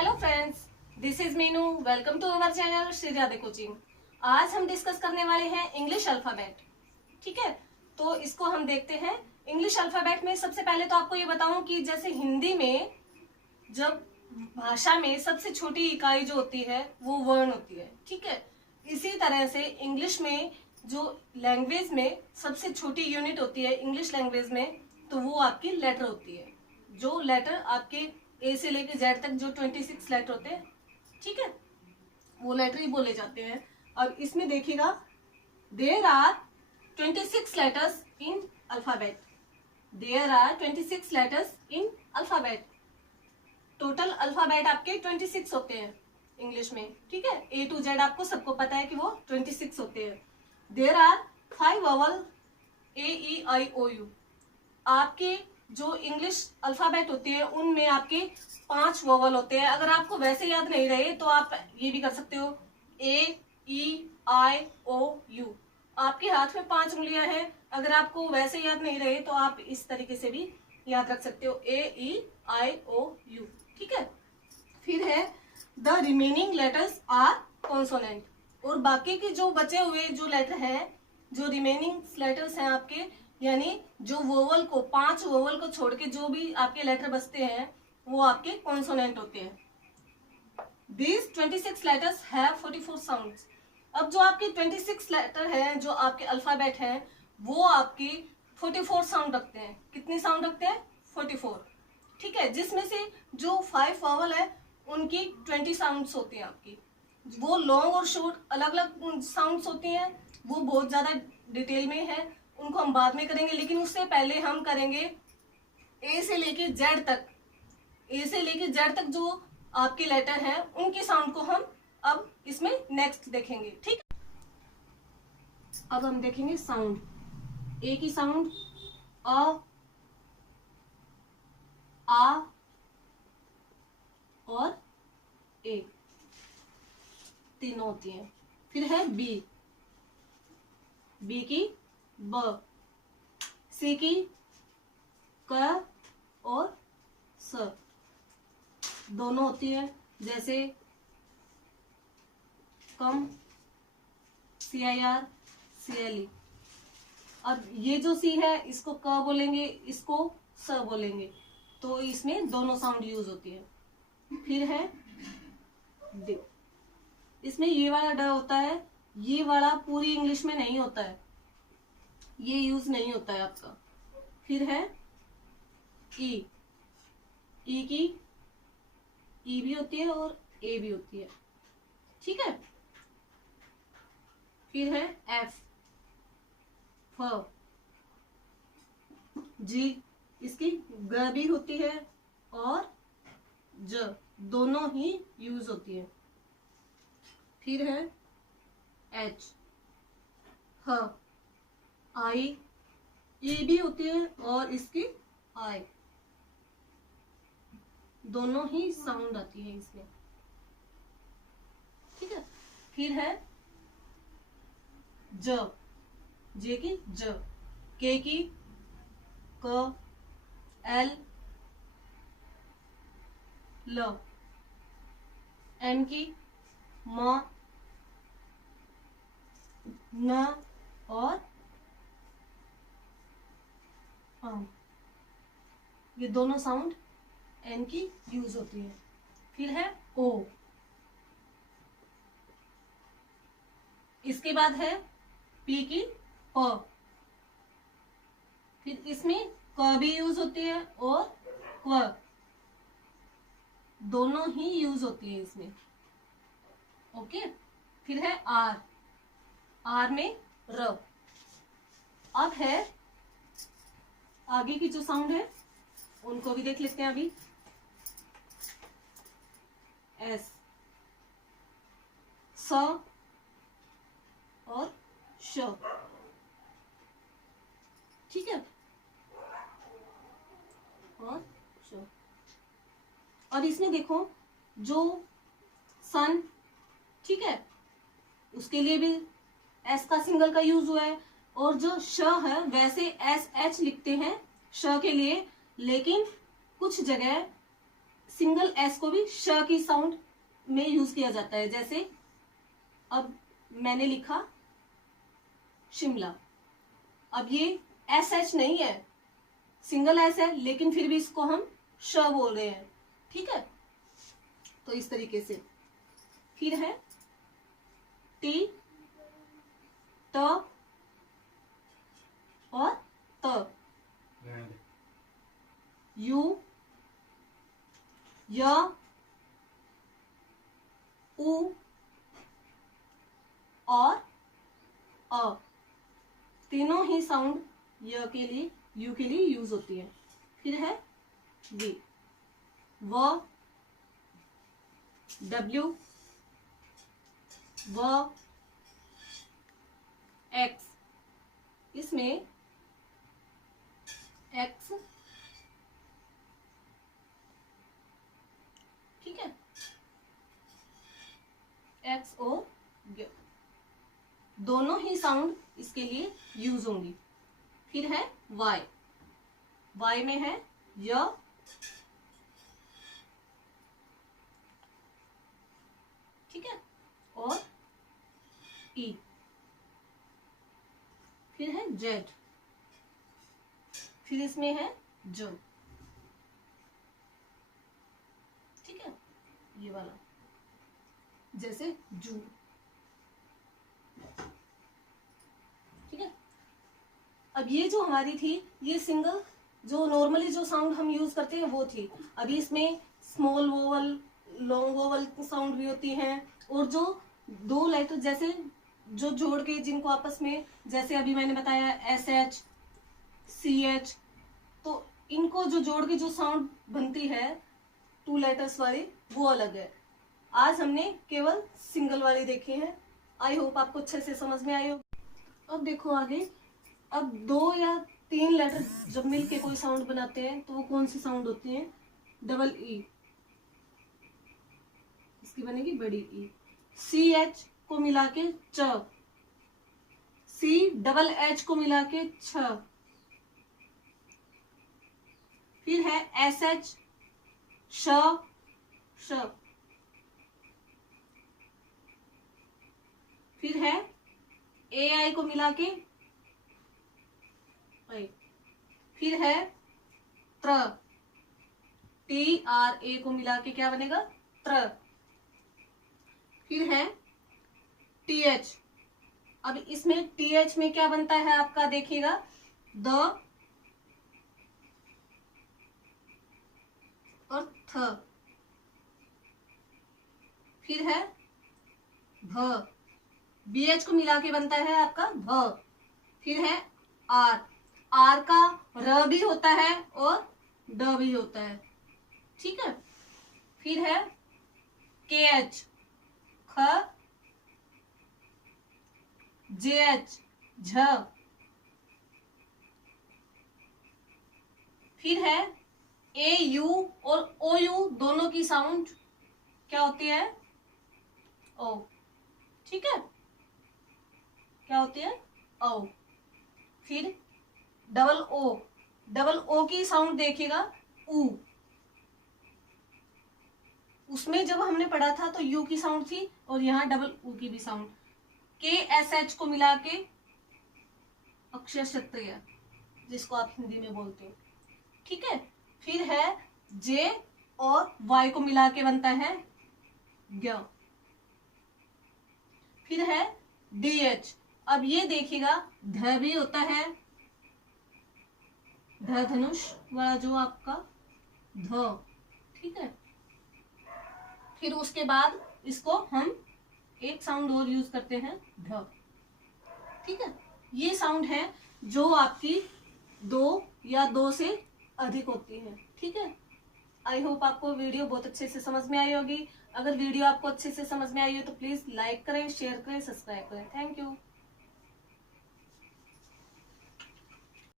Hello friends, this is Meenu. Welcome to our channel Shri Radhe coaching. आज हम discuss करने वाले हैं इंग्लिश अल्फाबेट। ठीक है, तो इसको हम देखते हैं। इंग्लिश अल्फाबेट में सबसे पहले तो आपको ये बताऊं कि जैसे हिंदी में जब भाषा में सबसे छोटी इकाई जो होती है वो वर्ण होती है। ठीक है, इसी तरह से इंग्लिश में जो लैंग्वेज में सबसे छोटी यूनिट होती है इंग्लिश लैंग्वेज में, तो वो आपकी लेटर होती है। जो लेटर आपके ए से लेके जेड तक जो 26 लेटर होते हैं, ठीक है, वो लेटर ही बोले जाते हैं। और इसमें देखिएगा, there are 26 letters in alphabet. There are 26 letters in alphabet. Total alphabet आपके 26 होते हैं इंग्लिश में। ठीक है, ए टू जेड आपको सबको पता है कि वो 26 होते हैं। There are 5 vowel, A E I O U. आपके जो इंग्लिश अल्फाबेट होते हैं उनमें आपके 5 वोवल होते हैं। अगर आपको वैसे याद नहीं रहे तो आप ये भी कर सकते हो, ए ई आई ओ यू। आपके हाथ में 5 उंगलियां हैं, अगर आपको वैसे याद नहीं रहे तो आप इस तरीके से भी याद रख सकते हो, ए ई आई ओ यू। ठीक है, फिर है the remaining letters are consonant. और बाकी के जो बचे हुए जो लेटर हैं, जो रिमेनिंग लेटर्स हैं आपके, यानी जो वोवल को 5 वोवल को छोड़ के जो भी आपके लेटर बचते हैं वो आपके कॉन्सोनेंट होते हैं। These 26 letters have 44 sounds। अब जो आपके 26 लेटर हैं, जो आपके अल्फाबेट हैं, वो आपकी 44 साउंड रखते हैं। कितनी साउंड रखते हैं? 44। ठीक है, जिसमें से जो 5 वोवल है उनकी 20 साउंड्स होती हैं आपकी। वो लॉन्ग और शॉर्ट अलग अलग साउंड्स होती हैं, वो बहुत ज्यादा डिटेल में है, उनको हम बाद में करेंगे। लेकिन उससे पहले हम करेंगे ए से लेके जेड तक। ए से लेके जेड तक जो आपके लेटर हैं उनकी साउंड को हम अब इसमें नेक्स्ट देखेंगे। ठीक, अब हम देखेंगे साउंड। ए की साउंड अ, आ और ए, तीनों होती हैं। फिर है बी, बी की ब, सी की क और स, दोनों होती है। जैसे कम, CIR, CLE। अब ये जो सी है इसको क बोलेंगे, इसको स बोलेंगे, तो इसमें दोनों साउंड यूज होती है। फिर है ड, इसमें ये वाला ड होता है, ये वाला पूरी इंग्लिश में नहीं होता है, ये यूज नहीं होता है आपका। फिर है ई, ई की ई भी होती है और ए भी होती है। ठीक है, फिर है एफ, फ, जी, इसकी ग भी होती है और ज, दोनों ही यूज होती है। फिर है एच, ह, आई, ई भी होती है और इसकी आई, दोनों ही साउंड आती है इसमें। ठीक है, फिर है ज, जे की ज, के की क, एल, ल, एम की म, न और अम, ये दोनों साउंड एन की यूज होती है। फिर है ओ, इसके बाद है पी की प, फिर इसमें क भी यूज होती है और क्व, दोनों ही यूज होती है इसमें। ओके, फिर है आर, आर में र। अब है आगे की जो साउंड है उनको भी देख लेते हैं अभी। एस, स और श। ठीक है, और श। अब इसमें देखो, जो सन, ठीक है, उसके लिए भी एस का सिंगल का यूज हुआ है। और जो श है वैसे SH लिखते हैं श के लिए, लेकिन कुछ जगह सिंगल एस को भी श की साउंड में यूज किया जाता है। जैसे अब मैंने लिखा शिमला, अब ये एस एच नहीं है, सिंगल एस है, लेकिन फिर भी इसको हम श बोल रहे हैं। ठीक है, तो इस तरीके से। फिर है टी, त और त, यू, य, उ और अ, तीनों ही साउंड य के लिए, यू के लिए यूज होती है। फिर है वी, व, डब्ल्यू, व, एक्स, इसमें एक्स, ठीक है, एक्स और य, दोनों ही साउंड इसके लिए यूज होंगी। फिर है वाई, वाई में है य, ठीक है, और ई। फिर है जेड, फिर इसमें है जो, ठीक है, ये वाला, जैसे जू, ठीक है। अब ये जो हमारी थी, ये सिंगल जो नॉर्मली जो साउंड हम यूज करते हैं वो थी। अभी इसमें small vowel, long vowel sound भी होती हैं, और जो दो लेटर जैसे जो जोड़ के जिनको आपस में, जैसे अभी मैंने बताया एस एच, सी एच, तो इनको जो जोड़ के जो साउंड बनती है टू लेटर्स वाली, वो अलग है। आज हमने केवल सिंगल वाली देखी है। आई होप आपको अच्छे से समझ में आई हो। अब देखो आगे, अब 2 या 3 लेटर जब मिलके कोई साउंड बनाते हैं तो वो कौन सी साउंड होती है? डबल ई, इसकी बनेगी बड़ी ई। सी एच को मिला के च, सी डबल एच को मिला के छ। फिर है एस एच, श, श। फिर है ए आई को मिला के आई। फिर है त्र, टी आर ए को मिला के क्या बनेगा? त्र। फिर है टी एच। अब इसमें टी एच में क्या बनता है आपका, देखिएगा, द और थ। फिर है भ, बी एच को मिला के बनता है आपका भ। फिर है आर, आर का र भी होता है और ड भी होता है, ठीक है। फिर है के एच, ख, जे एच, झ। फिर है ए यू और ओ यू, दोनों की साउंड क्या होती है? ओ, ठीक है, क्या होती है? ओ। फिर डबल ओ, डबल ओ की साउंड देखिएगा ऊ। उसमें जब हमने पढ़ा था तो यू की साउंड थी, और यहाँ डबल ऊ की भी साउंड। के एस एच को मिला के अक्षय क्षत्रिय, जिसको आप हिंदी में बोलते हो, ठीक है। फिर है जे और वाई को मिला के बनता है ज्ञ। फिर है डी एच। अब ये देखिएगा, ध भी होता है, ध धनुष वाला जो आपका ध, ठीक है। फिर उसके बाद इसको हम एक साउंड और यूज करते हैं, ध, ठीक है। ये साउंड है जो आपकी 2 या 2 से अधिक होती है, ठीक है। आई होप आपको वीडियो बहुत अच्छे से समझ में आई होगी। अगर वीडियो आपको अच्छे से समझ में आई हो तो प्लीज लाइक करें, शेयर करें, सब्सक्राइब करें। Thank you.